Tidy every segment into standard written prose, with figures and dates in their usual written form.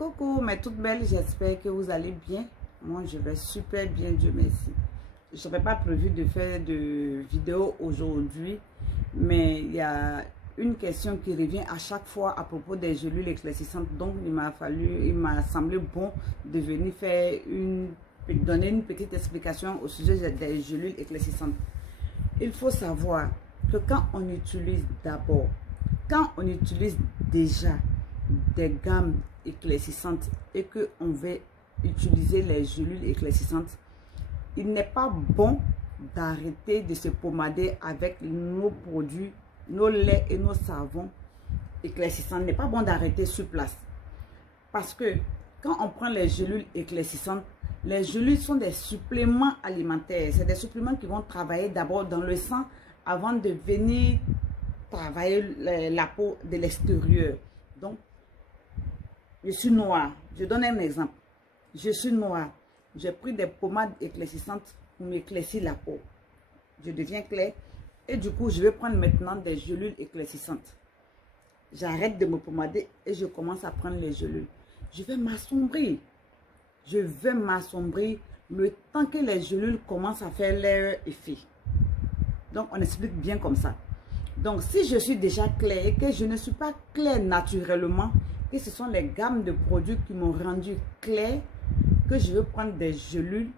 Coucou mes toutes belles, j'espère que vous allez bien. Moi je vais super bien, Dieu merci. Je n'avais pas prévu de faire de vidéo aujourd'hui, mais il y a une question qui revient à chaque fois à propos des gélules éclaircissantes. Donc il m'a semblé bon de venir donner une petite explication au sujet des gélules éclaircissantes. Il faut savoir que quand on utilise déjà des gammes éclaircissantes et que on veut utiliser les gélules éclaircissantes, il n'est pas bon d'arrêter de se pomader avec nos produits, nos laits et nos savons éclaircissants. Il n'est pas bon d'arrêter sur place, parce que quand on prend les gélules éclaircissantes, les gélules sont des suppléments alimentaires. C'est des suppléments qui vont travailler d'abord dans le sang avant de venir travailler la peau de l'extérieur. Donc, je suis noire. Je donne un exemple. Je suis noire. J'ai pris des pommades éclaircissantes pour m'éclaircir la peau. Je deviens claire. Et du coup, je vais prendre maintenant des gélules éclaircissantes. J'arrête de me pomader et je commence à prendre les gélules. Je vais m'assombrir. Je vais m'assombrir le temps que les gélules commencent à faire leur effet. Donc, on explique bien comme ça. Donc, si je suis déjà claire et que je ne suis pas claire naturellement, que ce sont les gammes de produits qui m'ont rendu claire, que je veux prendre des gélules,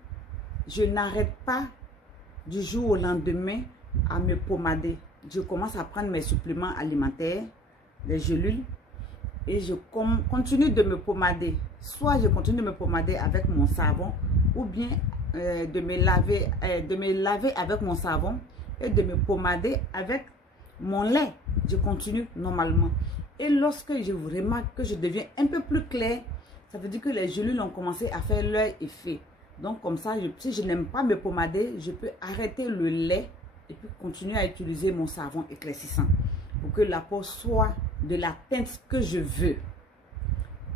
je n'arrête pas du jour au lendemain à me pomader. Je commence à prendre mes suppléments alimentaires, les gélules, et je continue de me pomader. Soit je continue de me pomader avec mon savon, ou bien de me laver avec mon savon et de me pomader avec mon lait. Je continue normalement. Et lorsque je remarque que je deviens un peu plus clair, ça veut dire que les gélules ont commencé à faire leur effet. Donc comme ça, si je n'aime pas me pomader, je peux arrêter le lait et puis continuer à utiliser mon savon éclaircissant pour que la peau soit de la teinte que je veux.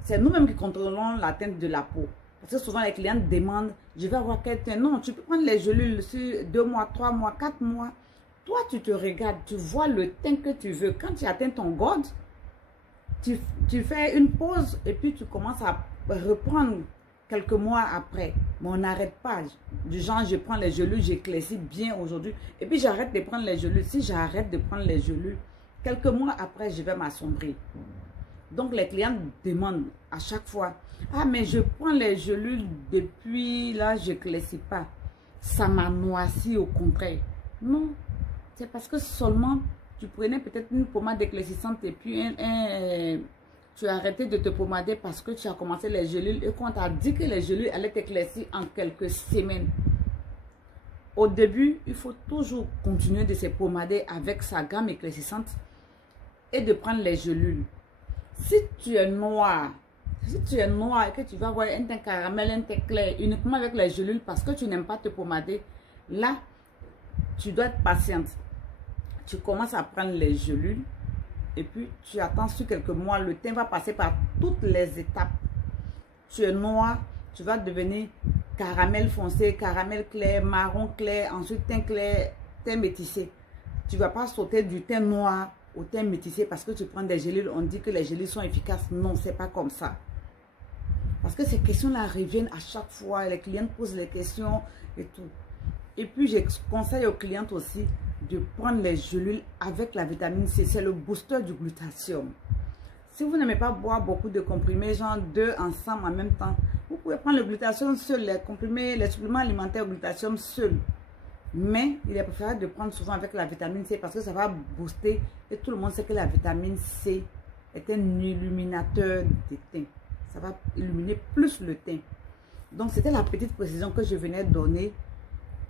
C'est nous-mêmes qui contrôlons la teinte de la peau. Parce que souvent les clientes demandent, je vais avoir quel teint. Non, tu peux prendre les gélules sur 2 mois, 3 mois, 4 mois. Toi, tu te regardes, tu vois le teint que tu veux. Quand tu atteins ton god, tu fais une pause et puis tu commences à reprendre quelques mois après. Mais on n'arrête pas. Du genre, je prends les gélules, j'éclaircis bien aujourd'hui. Et puis, j'arrête de prendre les gélules. Si j'arrête de prendre les gélules, quelques mois après, je vais m'assombrir. Donc, les clients demandent à chaque fois, « Ah, mais je prends les gélules depuis là, je n'éclaircis pas. Ça m'a noirci au contraire. » Non, c'est parce que seulement tu prenais peut-être une pommade éclaircissante et puis tu as arrêté de te pomader parce que tu as commencé les gélules et qu'on t'a dit que les gélules allaient t'éclaircir en quelques semaines. Au début, il faut toujours continuer de se pomader avec sa gamme éclaircissante et de prendre les gélules. Si tu es noir et que tu vas avoir un teint caramel, un teint clair uniquement avec les gélules parce que tu n'aimes pas te pomader, là, tu dois être patiente. Tu commences à prendre les gélules et puis tu attends sur quelques mois. Le teint va passer par toutes les étapes. Tu es noir, tu vas devenir caramel foncé, caramel clair, marron clair, ensuite teint clair, teint métissé. Tu ne vas pas sauter du teint noir au teint métissé parce que tu prends des gélules. On dit que les gélules sont efficaces. Non, ce n'est pas comme ça. Parce que ces questions-là reviennent à chaque fois. Les clientes posent les questions et tout. Et puis, je conseille aux clientes aussi de prendre les gélules avec la vitamine C. C'est le booster du glutathium. Si vous n'aimez pas boire beaucoup de comprimés, genre 2 ensemble en même temps, vous pouvez prendre le glutathium seul, les comprimés, les suppléments alimentaires au glutathium seul. Mais il est préférable de prendre souvent avec la vitamine C parce que ça va booster. Et tout le monde sait que la vitamine C est un illuminateur des teints. Ça va illuminer plus le teint. Donc, c'était la petite précision que je venais de donner.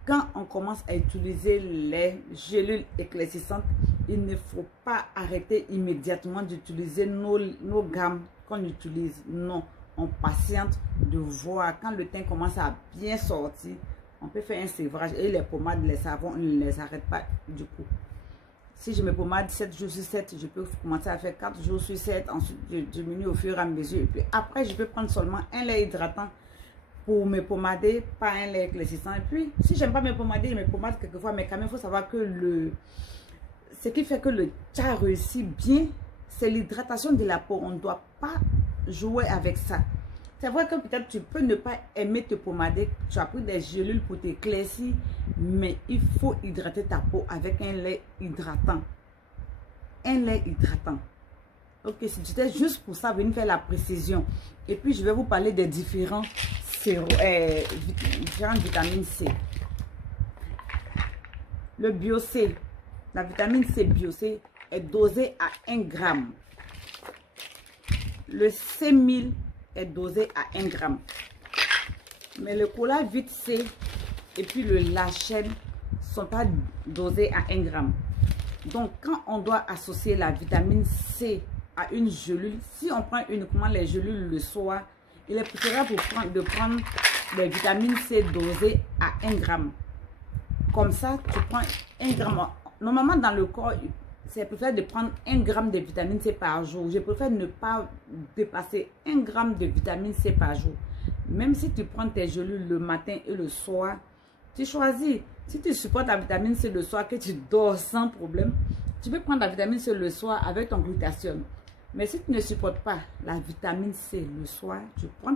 Quand on commence à utiliser les gélules éclaircissantes, il ne faut pas arrêter immédiatement d'utiliser nos gammes qu'on utilise. Non, on patiente de voir. Quand le teint commence à bien sortir, on peut faire un sévrage. Et les pommades, les savons, on ne les arrête pas du coup. Si je me pommade 7 jours sur 7, je peux commencer à faire 4 jours sur 7. Ensuite, je diminue au fur et à mesure. Et puis après, je peux prendre seulement un lait hydratant pour me pomader, pas un lait éclaircissant. Et puis, si j'aime pas me pomader, je me pomade quelquefois, mais quand même, il faut savoir que ce qui fait que le teint réussit bien, c'est l'hydratation de la peau. On ne doit pas jouer avec ça. C'est vrai que peut-être tu peux ne pas aimer te pomader. Tu as pris des gélules pour t'éclaircir. Mais il faut hydrater ta peau avec un lait hydratant. Un lait hydratant. Ok, c'était juste pour ça, venir faire la précision. Et puis, je vais vous parler des différentes vitamines C. Le Bio-C, la vitamine C Bio-C est dosée à 1 gramme. Le C1000 est dosé à 1 gramme. Mais le Cola Vit C et puis le Lachen ne sont pas dosés à 1 gramme. Donc, quand on doit associer la vitamine C à une gelule, si on prend uniquement les gelules le soir, il est préférable de prendre les vitamines C dosées à 1 gramme. Comme ça, tu prends 1 gramme. Normalement, dans le corps, c'est préférable de prendre 1 gramme de vitamine C par jour. Je préfère ne pas dépasser 1 gramme de vitamine C par jour. Même si tu prends tes gelules le matin et le soir, tu choisis. Si tu supportes la vitamine C le soir, que tu dors sans problème, tu peux prendre la vitamine C le soir avec ton glutathione. Mais si tu ne supportes pas la vitamine C le soir, tu prends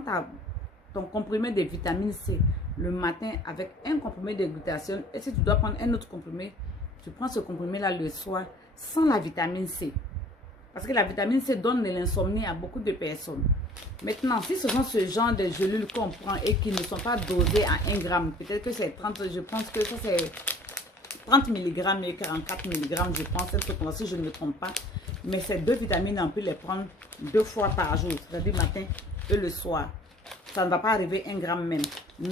ton comprimé de vitamine C le matin avec un comprimé de glutathione. Et si tu dois prendre un autre comprimé, tu prends ce comprimé-là le soir sans la vitamine C. Parce que la vitamine C donne de l'insomnie à beaucoup de personnes. Maintenant, si ce sont ce genre de gélules qu'on prend et qui ne sont pas dosées à 1 gramme, peut-être que c'est 30, je pense que ça c'est 30 mg et 44 mg, je pense, si je ne me trompe pas. Mais ces deux vitamines, on peut les prendre 2 fois par jour, c'est-à-dire matin et le soir. Ça ne va pas arriver 1 gramme même.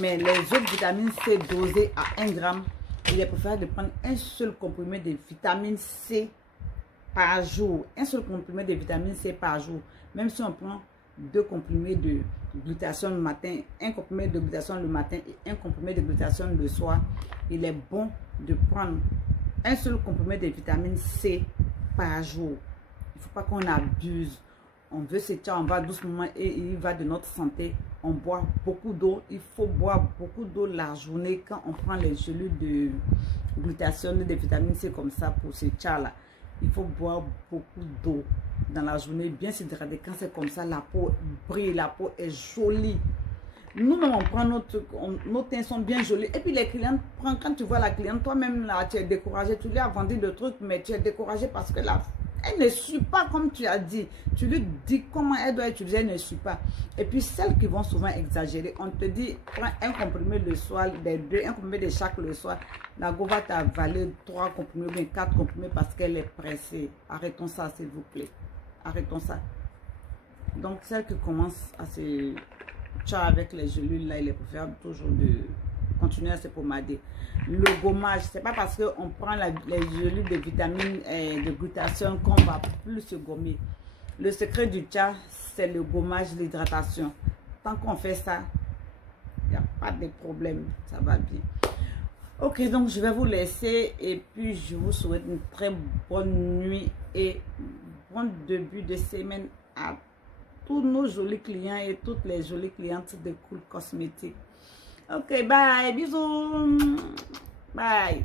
Mais les autres vitamines C dosées à 1 gramme, il est préférable de prendre un seul comprimé de vitamine C par jour. Un seul comprimé de vitamine C par jour. Même si on prend 2 comprimés de glutathione le matin, un comprimé de glutathione le matin et un comprimé de glutathione le soir, il est bon de prendre un seul comprimé de vitamine C par jour. Il ne faut pas qu'on abuse. On veut se tirer, on va doucement et il va de notre santé. On boit beaucoup d'eau. Il faut boire beaucoup d'eau la journée quand on prend les gélules de glutathione, de vitamine C comme ça pour ce tirer-là. Il faut boire beaucoup d'eau dans la journée, bien s'hydrater. Quand c'est comme ça, la peau brille, la peau est jolie. Nous-mêmes, on prend nos teints sont bien jolis. Et puis les clients, quand tu vois la cliente, toi-même là, tu es découragé. Tu lui as vendu le truc, mais tu es découragé parce que là, elle ne suit pas comme tu as dit. Tu lui dis comment elle doit utiliser, elle ne suit pas. Et puis celles qui vont souvent exagérer, on te dit, prends un comprimé le soir, des deux, un comprimé de chaque le soir. La go va t'avaler 3 comprimés, bien 4 comprimés parce qu'elle est pressée. Arrêtons ça, s'il vous plaît. Arrêtons ça. Donc celles qui commencent à se tchar avec les gelules, là, il est préférable toujours de continuer à se pomader. Le gommage, c'est pas parce qu'on prend les gélules de vitamines et de glutathione qu'on va plus se gommer. Le secret du tcha, c'est le gommage, l'hydratation. Tant qu'on fait ça, il n'y a pas de problème, ça va bien. Ok, donc je vais vous laisser et puis je vous souhaite une très bonne nuit et bon début de semaine à tous nos jolis clients et toutes les jolies clientes de Cool Cosmétiques. Ok, bye, bisous, bye.